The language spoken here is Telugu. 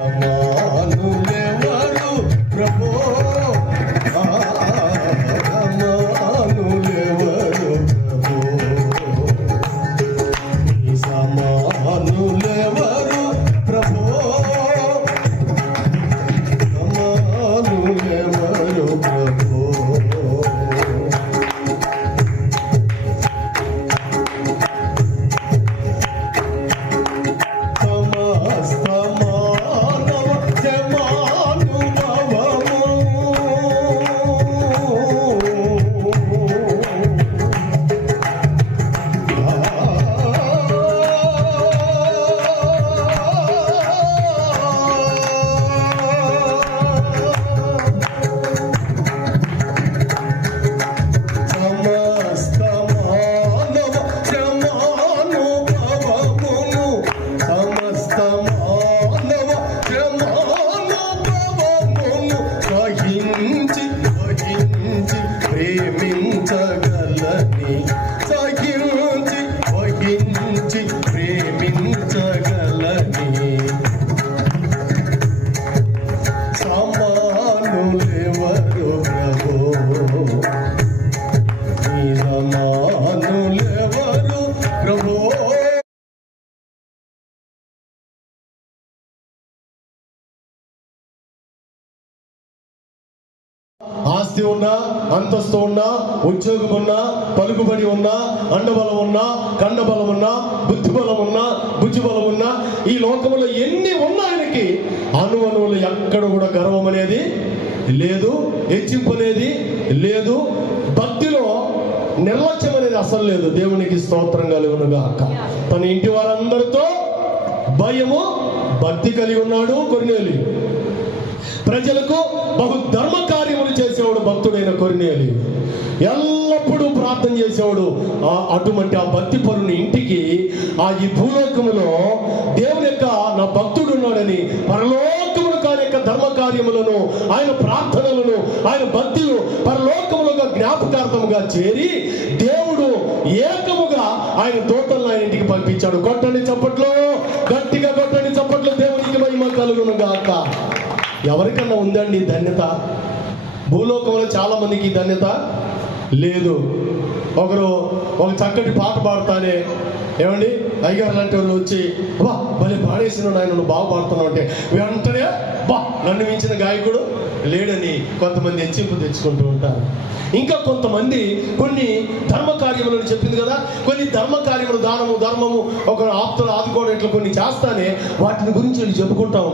సమానులెవరు ప్రభో, సమానులెవరు ప్రభో, నీ సమానులెవరు ప్రభో, సమానులెవరు ప్రభో. ప్రేమించగలని సహించి వహించి ప్రేమించగలని సమానులెవరు ప్రభో, నీ సమానులెవరు ప్రభో. ఆస్తి ఉన్నా, అంతస్తు ఉన్నా, ఉద్యోగం ఉన్నా, పలుకుబడి ఉన్నా, అండబలం ఉన్నా, కండబలం ఉన్నా, బుద్ధిబలం ఉన్నా, భుజబలం ఉన్నా, ఈ లోకంలో ఎన్ని ఉన్నా ఆయనకి అణువులు ఎక్కడ కూడా గర్వం అనేది లేదు, హెచ్చింపు అనేది లేదు, భక్తిలో నిర్లక్ష్యం అనేది అసలు లేదు. దేవునికి స్తోత్రం కలుగునుగాక. తన ఇంటి వారందరితో భయము భక్తి కలిగి ఉన్నాడు కొర్నేలి. ప్రజలకు బహు ధర్మ కార్యములు చేసేవాడు భక్తుడైన కొర్నేలి. ఎల్లప్పుడూ ప్రార్థన చేసేవాడు. అటువంటి ఆ భక్తి పరుని ఇంటికి ఈ భూలోకములో దేవుని యొక్క నా భక్తుడు ఉన్నాడని పరలోకములు కాని యొక్క ధర్మ కార్యములను, ఆయన ప్రార్థనలను, ఆయన భక్తులు పరలోకములుగా జ్ఞాపకార్థముగా చేరి దేవుడు ఏకముగా ఆయన దూతలను ఆయన ఇంటికి పంపించాడు. కొట్టండి చప్పట్లు, గట్టిగా కొట్టండి చప్పట్లు. దేవునికి మహిమ కలుగును గాక. ఎవరికన్నా ఉందండి ధన్యత? భూలోకంలో చాలా మందికి ఈ ధన్యత లేదు. ఒకరు ఒక చక్కటి పాట పాడతానే, ఏమండి అయ్యగారు లాంటి వాళ్ళు వచ్చి బా భలే పాడేసిన ఆయన నువ్వు బాగా పాడుతున్నావు అంటే వెంటనే బా నన్ను మించిన గాయకుడు లేడని కొంతమంది హెచ్చింపు తెచ్చుకుంటూ ఉంటారు. ఇంకా కొంతమంది కొన్ని ధర్మ కార్యములను చెప్పింది కదా, కొన్ని ధర్మ కార్యములు, దానము, ధర్మము, ఒక ఆప్తులు ఆదుకోవడం, ఇట్లా కొన్ని చేస్తానే వాటిని గురించి చెప్పుకుంటా ఉంటారు.